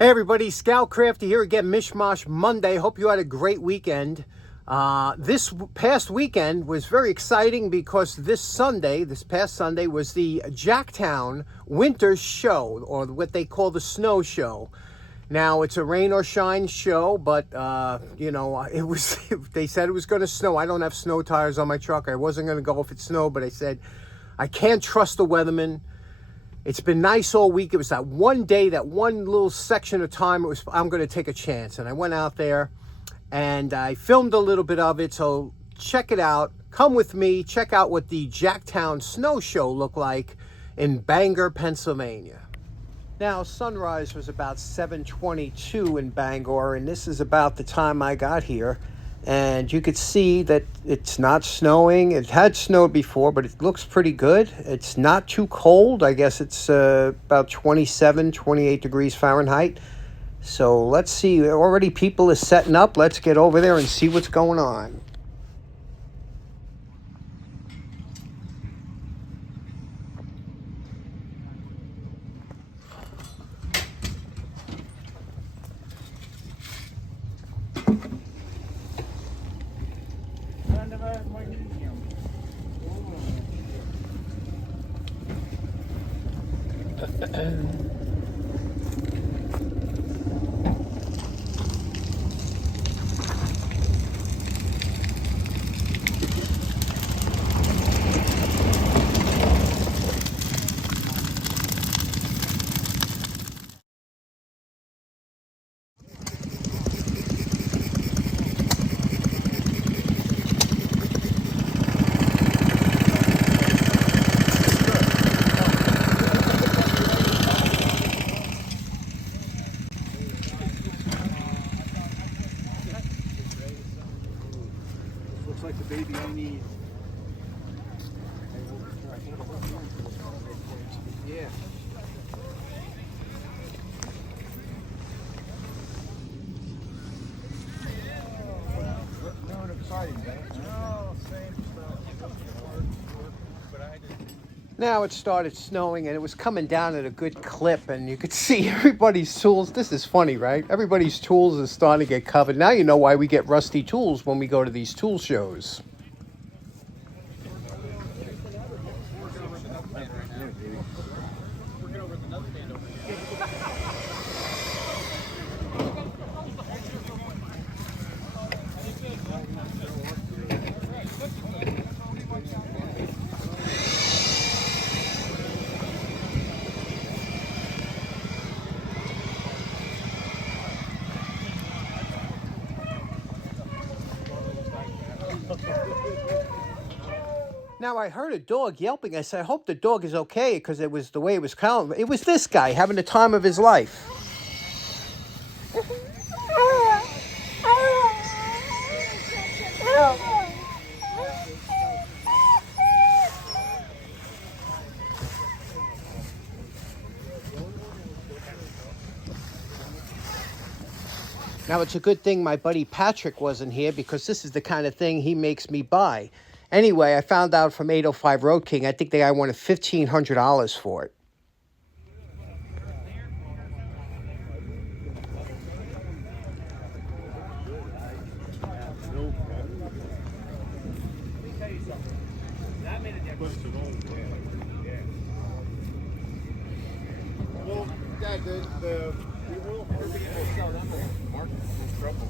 Hey everybody, Scoutcrafty here again, Mishmash Monday. Hope you had a great weekend. This past weekend was very exciting because this past Sunday, was the Jacktown Winter Show, or what they call the Snow Show. Now, it's a rain or shine show, but, it was. They said it was going to snow. I don't have snow tires on my truck. I wasn't going to go if it snowed, but I said, I can't trust the weatherman. It's been nice all week. It was that one day, that one little section of time. I'm going to take a chance. And I went out there and I filmed a little bit of it. So check it out. Come with me. Check out what the Jacktown Snow Show looked like in Bangor, Pennsylvania. Now, sunrise was about 7:22 in Bangor, and this is about the time I got here. And you could see that it's not snowing. It had snowed before, but it looks pretty good. It's not too cold. I guess it's about 27, 28 degrees Fahrenheit. So let's see. Already people are setting up. Let's get over there and see what's going on. Looks like the baby I need. Yeah. No, exciting, no, same stuff. Now it started snowing and it was coming down at a good clip, and you could see everybody's tools. This is funny, right? Everybody's tools is starting to get covered. Now you know why we get rusty tools when we go to these tool shows. Now, I heard a dog yelping. I said, I hope the dog is okay, because it was the way it was calm. It was this guy having the time of his life. Now, it's a good thing my buddy Patrick wasn't here, because this is the kind of thing he makes me buy. Anyway, I found out from 805 Road King, I think the guy wanted $1,500 for it. Well, Dad, the oil will sell them the market is trouble.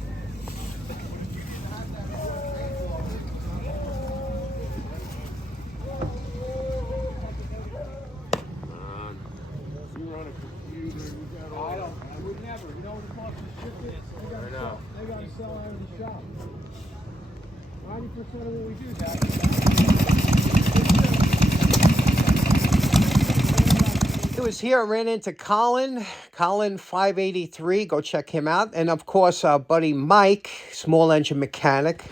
I would never. You know what the cost of ship is? They got to sell out of the shop. 90% of what we do, Dad. It was here I ran into Colin 583. Go check him out. And of course, our buddy Mike, small engine mechanic.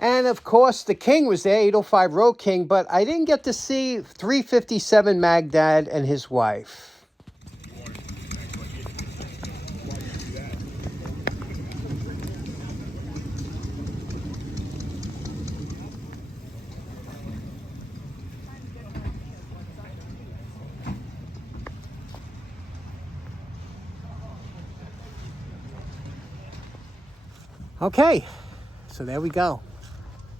And of course, the King was there, 805 Road King, but I didn't get to see 357 Magdad and his wife. Okay, so there we go.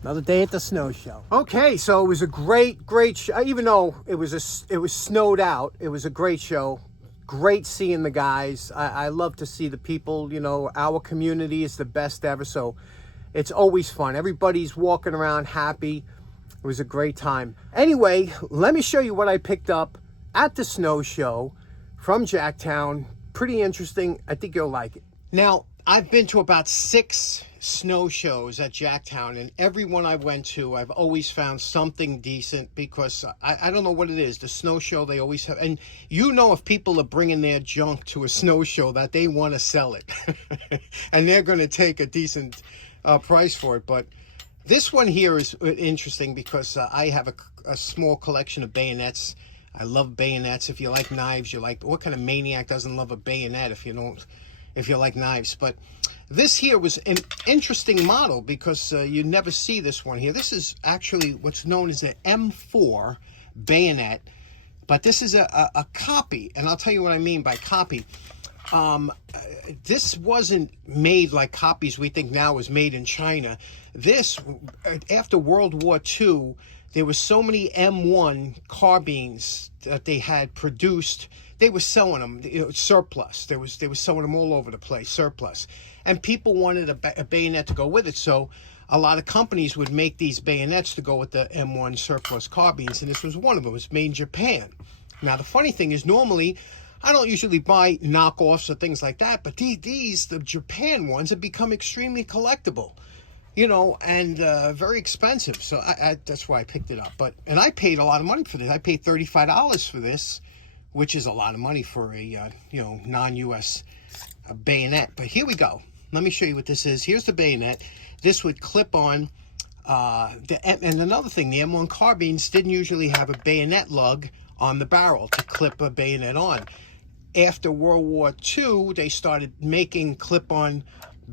Another day at the snow show. Okay, so it was a great show. Even though it was snowed out, it was a great show. Great seeing the guys. I love to see the people. You know, our community is the best ever, so it's always fun. Everybody's walking around happy. It was a great time. Anyway, let me show you what I picked up at the snow show from Jacktown. Pretty interesting. I think you'll like it. Now, I've been to about 6 snow shows at Jacktown, and every one I went to, I've always found something decent, because I don't know what it is. The snow show, they always have, and you know, if people are bringing their junk to a snow show, that they want to sell it and they're going to take a decent price for it. But this one here is interesting because I have a small collection of bayonets. I love bayonets. If you like knives, you like, what kind of maniac doesn't love a bayonet if you like knives? But this here was an interesting model because you never see this one here. This is actually what's known as an M4 bayonet, but this is a copy, and I'll tell you what I mean by copy. This wasn't made like copies we think now was made in China. This, after World War II, there were so many M1 carbines that they had produced. They were selling them, you know, surplus. They were selling them all over the place, surplus. And people wanted a bayonet to go with it. So a lot of companies would make these bayonets to go with the M1 surplus carbines. And this was one of them. It was made in Japan. Now, the funny thing is, normally, I don't usually buy knockoffs or things like that. But the Japan ones have become extremely collectible, you know, and very expensive. So that's why I picked it up. And I paid a lot of money for this. I paid $35 for this, which is a lot of money for a you know, non-US bayonet. But here we go. Let me show you what this is. Here's the bayonet. This would clip on and another thing, the M1 carbines didn't usually have a bayonet lug on the barrel to clip a bayonet on. After World War II, they started making clip-on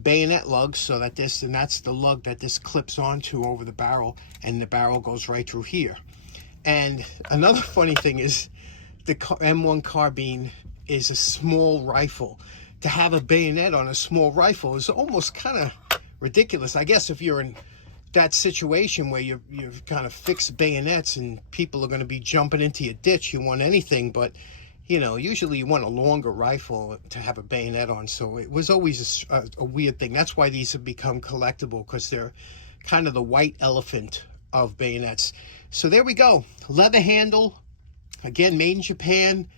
bayonet lugs, so that that's the lug that this clips onto over the barrel, and the barrel goes right through here. And another funny thing is, the M1 carbine is a small rifle. To have a bayonet on a small rifle is almost kind of ridiculous. I guess if you're in that situation where you've kind of fixed bayonets and people are going to be jumping into your ditch, you want anything, but you know, usually you want a longer rifle to have a bayonet on. So it was always a weird thing. That's why these have become collectible, because they're kind of the white elephant of bayonets. So there we go. Leather handle. Again, made in Japan.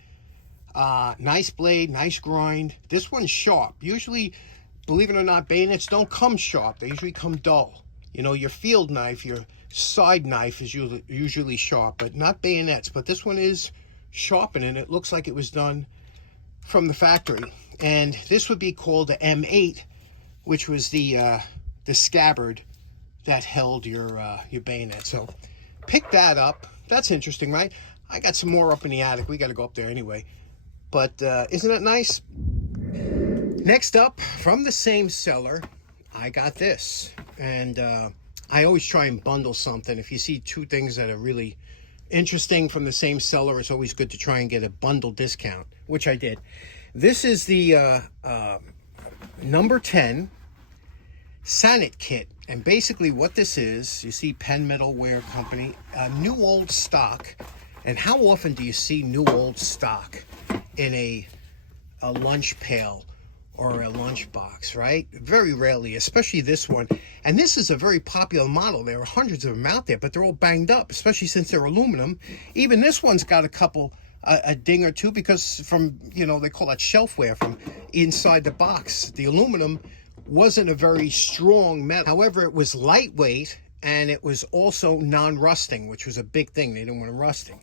Nice blade, nice grind. This one's sharp. Usually, believe it or not, bayonets don't come sharp. They usually come dull. You know, your field knife, your side knife is usually sharp, but not bayonets. But this one is sharpened, and it looks like it was done from the factory. And this would be called the M8, which was the scabbard that held your bayonet. So pick that up. That's interesting, right? I got some more up in the attic. We got to go up there anyway. But isn't that nice? Next up, from the same seller, I got this. And I always try and bundle something. If you see two things that are really interesting from the same seller, it's always good to try and get a bundle discount, which I did. This is the number 10 Sanit kit. And basically what this is, you see Penn Metal Wear Company, new old stock. And how often do you see new old stock in a lunch pail or a lunchbox, right? Very rarely, especially this one. And this is a very popular model. There are hundreds of them out there, but they're all banged up, especially since they're aluminum. Even this one's got a ding or two, because from, you know, they call that shelf wear from inside the box. The aluminum wasn't a very strong metal. However, it was lightweight, and it was also non-rusting, which was a big thing. They didn't want it rusting.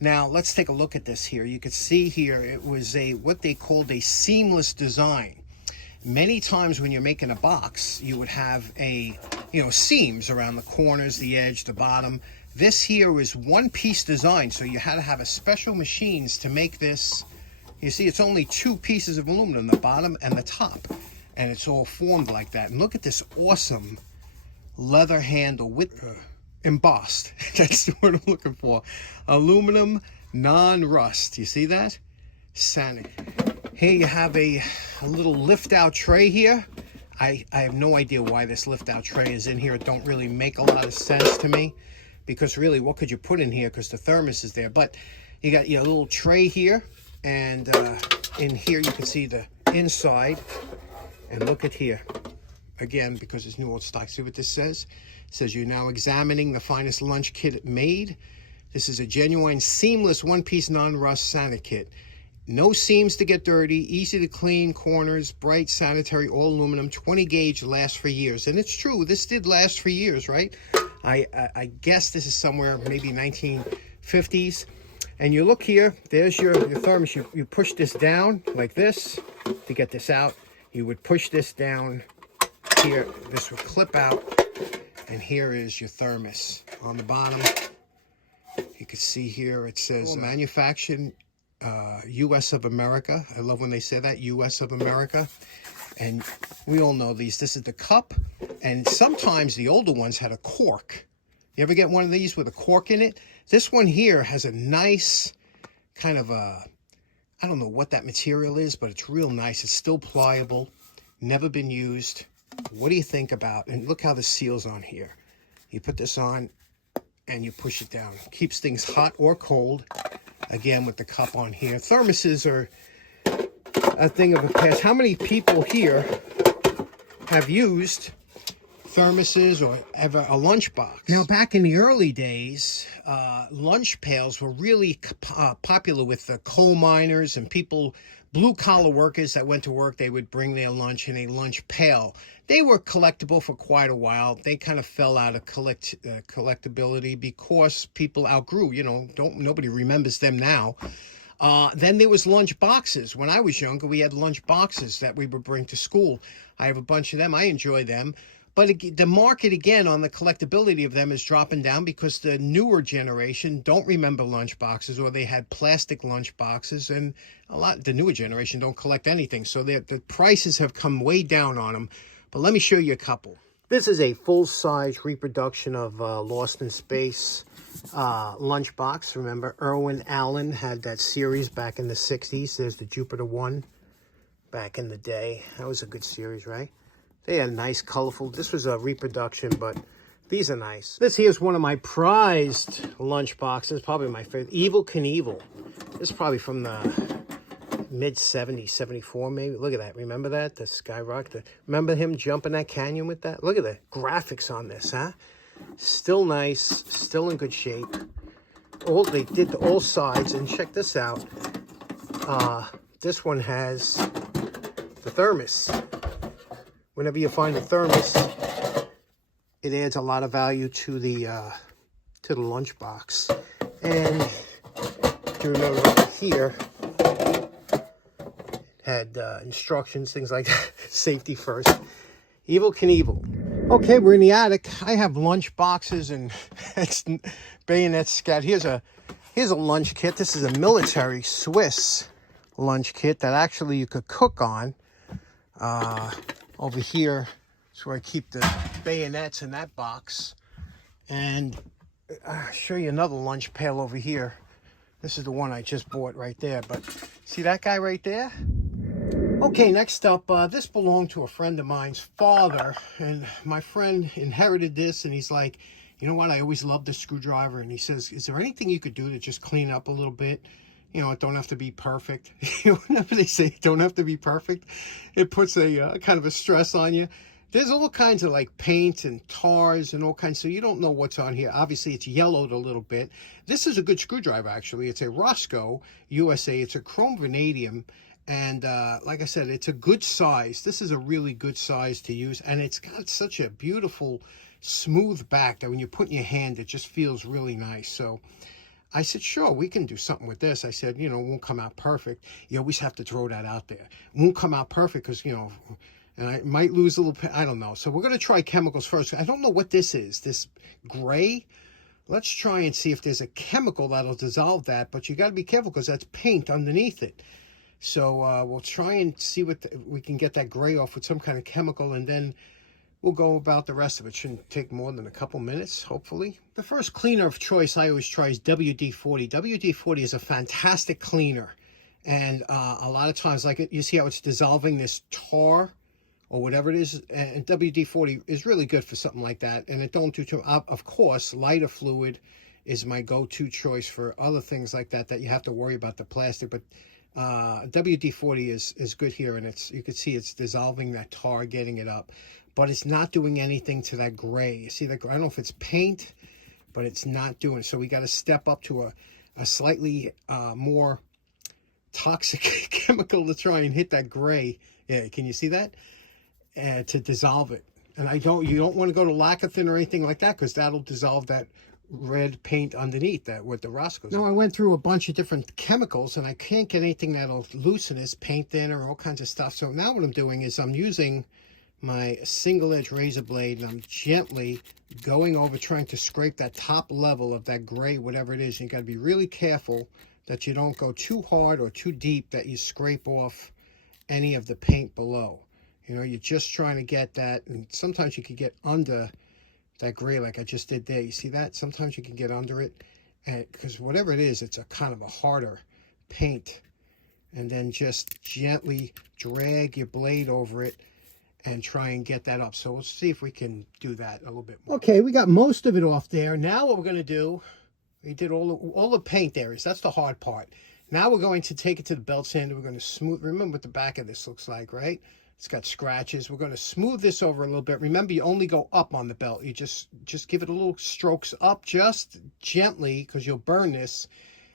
Now, let's take a look at this here. You can see here, it was what they called a seamless design. Many times when you're making a box, you would have seams around the corners, the edge, the bottom. This here was one-piece design, so you had to have a special machines to make this. You see, it's only 2 pieces of aluminum, the bottom and the top, and it's all formed like that. And look at this awesome leather handle with embossed. That's the word I'm looking for. Aluminum non-rust. You see that? Sanit. Here you have a little lift-out tray here. I have no idea why this lift out tray is in here. It don't really make a lot of sense to me, because really, what could you put in here? Because the thermos is there. But you got your little tray here, and in here you can see the inside. And look at here. Again, because it's new old stock. See what this says? It says you're now examining the finest lunch kit made. This is a genuine seamless one-piece non-rust Sanit kit. No seams to get dirty, easy to clean, corners, bright, sanitary, all aluminum, 20 gauge, lasts for years. And it's true, this did last for years, right? I guess this is somewhere maybe 1950s. And you look here, there's your thermos. You push this down like this to get this out. You would push this down here, this would clip out, and here is your thermos. On the bottom, you can see here it says manufactured U.S. of America. I love when they say that, U.S. of America. And we all know these. This is the cup, and sometimes the older ones had a cork. You ever get one of these with a cork in it? This one here has a nice kind of a, I don't know what that material is, but it's real nice. It's still pliable, never been used. What do you think about, and look how the seal's on here. You put this on and you push it down. Keeps things hot or cold. Again, with the cup on here. Thermoses are a thing of the past. How many people here have used thermoses or ever a lunchbox? Now, back in the early days, lunch pails were really popular with the coal miners and people, blue-collar workers that went to work. They would bring their lunch in a lunch pail. They were collectible for quite a while. They kind of fell out of collectability because people outgrew, you know, nobody remembers them now. Then there was lunch boxes. When I was younger, we had lunch boxes that we would bring to school. I have a bunch of them. I enjoy them. But the market, again, on the collectability of them is dropping down because the newer generation don't remember lunch boxes, or they had plastic lunch boxes, and the newer generation don't collect anything. So the prices have come way down on them. But let me show you a couple. This is a full-size reproduction of Lost in Space lunchbox. Remember, Irwin Allen had that series back in the 60s. There's the Jupiter one back in the day. That was a good series, right? They had a nice, colorful, this was a reproduction, but these are nice. This here is one of my prized lunch boxes, probably my favorite. Evel Knievel. This is probably from the mid-70s, 74 maybe. Look at that. Remember that? The Skyrock. Remember him jumping that canyon with that? Look at the graphics on this, huh? Still nice, still in good shape. They did all sides, and check this out. This one has the thermos. Whenever you find a thermos, it adds a lot of value to the lunchbox. And if you remember right here, it had instructions, things like that. Safety first. Evel Knievel. Okay, we're in the attic. I have lunch boxes and it's Bayonet scat. Here's a lunch kit. This is a military Swiss lunch kit that actually you could cook on. Over here is where I keep the bayonets in that box. And I'll show you another lunch pail over here. This is the one I just bought right there. But see that guy right there? Okay, next up, this belonged to a friend of mine's father. And my friend inherited this, and he's like, you know what, I always loved the screwdriver. And he says, is there anything you could do to just clean up a little bit? You know, it don't have to be perfect. Whenever they say it don't have to be perfect, it puts a kind of a stress on you. There's all kinds of like paint and tars and all kinds, so you don't know what's on here. Obviously, it's yellowed a little bit. This is a good screwdriver, actually. It's a Rosco USA. It's a chrome vanadium. And like I said, it's a good size. This is a really good size to use. And it's got such a beautiful, smooth back that when you put in your hand, it just feels really nice. So I said, sure, we can do something with this. I said, you know, it won't come out perfect. You always have to throw that out there. It won't come out perfect because, you know, and I might lose a little, I don't know. So we're going to try chemicals first. I don't know what this is, this gray. Let's try and see if there's a chemical that'll dissolve that. But you got to be careful because that's paint underneath it. So we'll try and see what we can get that gray off with some kind of chemical, and then we'll go about the rest of it. Shouldn't take more than a couple minutes, hopefully. The first cleaner of choice I always try is WD-40. WD-40 is a fantastic cleaner. And a lot of times, like you see how it's dissolving this tar or whatever it is. And WD-40 is really good for something like that. And it don't do too, of course, lighter fluid is my go-to choice for other things like that you have to worry about the plastic. But WD-40 is good here, and you can see it's dissolving that tar, getting it up, but it's not doing anything to that gray. You see that? I don't know if it's paint, but it's not doing it. So we got to step up to a slightly more toxic chemical to try and hit that gray. Yeah, can you see that? And to dissolve it. And you don't want to go to Lacathin or anything like that, because that'll dissolve that red paint underneath that with the Rosco's. Now I went through a bunch of different chemicals and I can't get anything that'll loosen this, paint thinner, all kinds of stuff. So now what I'm doing is I'm using my single edge razor blade and I'm gently going over, trying to scrape that top level of that gray, whatever it is. You got to be really careful that you don't go too hard or too deep that you scrape off any of the paint below. You know, you're just trying to get that, and sometimes you can get under that gray like I just did there. You see that? Sometimes you can get under it, and because whatever it is, it's a kind of a harder paint. And then just gently drag your blade over it and try and get that up. So let's see if we can do that a little bit more. Okay, we got most of it off there. Now what we're going to do, we did all the paint areas. That's the hard part. Now we're going to take it to the belt sander. We're going to smooth. Remember what the back of this looks like, right? It's got scratches. We're going to smooth this over a little bit. Remember, you only go up on the belt. You just give it a little strokes up, just gently, because you'll burn this.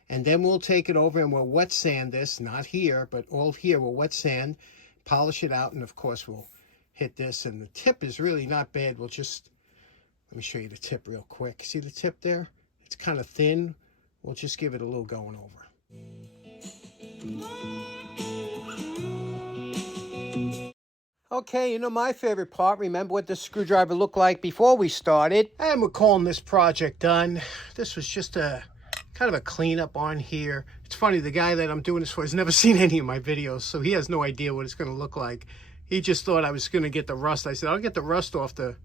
And then we'll take it over and we'll wet sand this. Not here, but all here. We'll wet sand, polish it out, and of course we'll hit this. And the tip is really not bad. We'll just, let me show you the tip real quick. See the tip there? It's kind of thin. We'll just give it a little going over. Okay, you know my favorite part. Remember what the screwdriver looked like before we started? And we're calling this project done. This was just a kind of a cleanup on here. It's funny, the guy that I'm doing this for has never seen any of my videos, so he has no idea what it's going to look like. He just thought I was going to get the rust. I said, I'll get the rust off the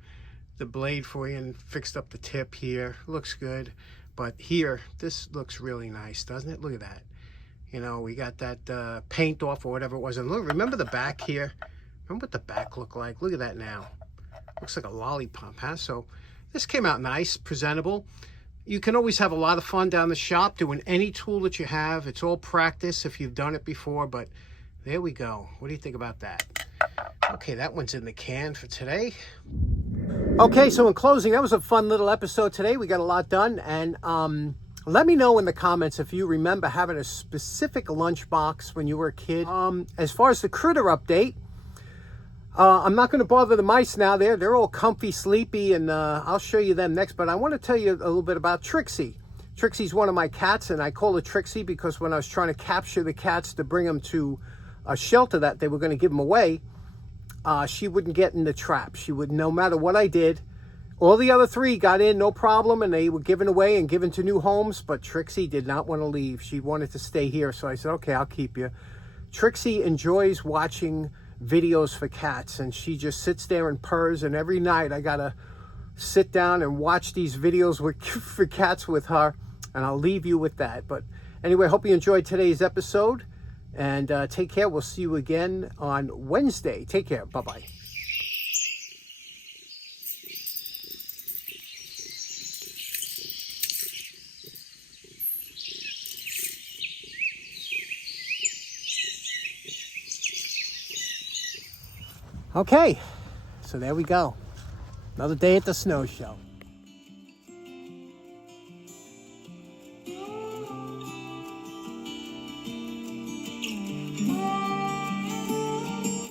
blade for you, and fixed up the tip here. Looks good. But here, this looks really nice, doesn't it? Look at that. You know, we got that paint off or whatever it was. And look, remember the back here? Remember what the back looked like? Look at that now. Looks like a lollipop, huh? So this came out nice, presentable. You can always have a lot of fun down the shop doing any tool that you have. It's all practice if you've done it before, but there we go. What do you think about that? Okay, that one's in the can for today. Okay, so in closing, that was a fun little episode today. We got a lot done, and let me know in the comments if you remember having a specific lunchbox when you were a kid. As far as the critter update, I'm not going to bother the mice now. They're all comfy, sleepy, and I'll show you them next. But I want to tell you a little bit about Trixie. Trixie's one of my cats, and I call her Trixie because when I was trying to capture the cats to bring them to a shelter that they were going to give them away, she wouldn't get in the trap. She would, no matter what I did. All the other three got in, no problem, and they were given away and given to new homes, but Trixie did not want to leave. She wanted to stay here, so I said, okay, I'll keep you. Trixie enjoys watching videos for cats, and she just sits there and purrs, and every night I gotta sit down and watch these videos for cats with her, and I'll leave you with that. But anyway, I hope you enjoyed today's episode, and take care. We'll see you again on Wednesday. Take care. Bye-bye. Okay, so there we go. Another day at the snow show.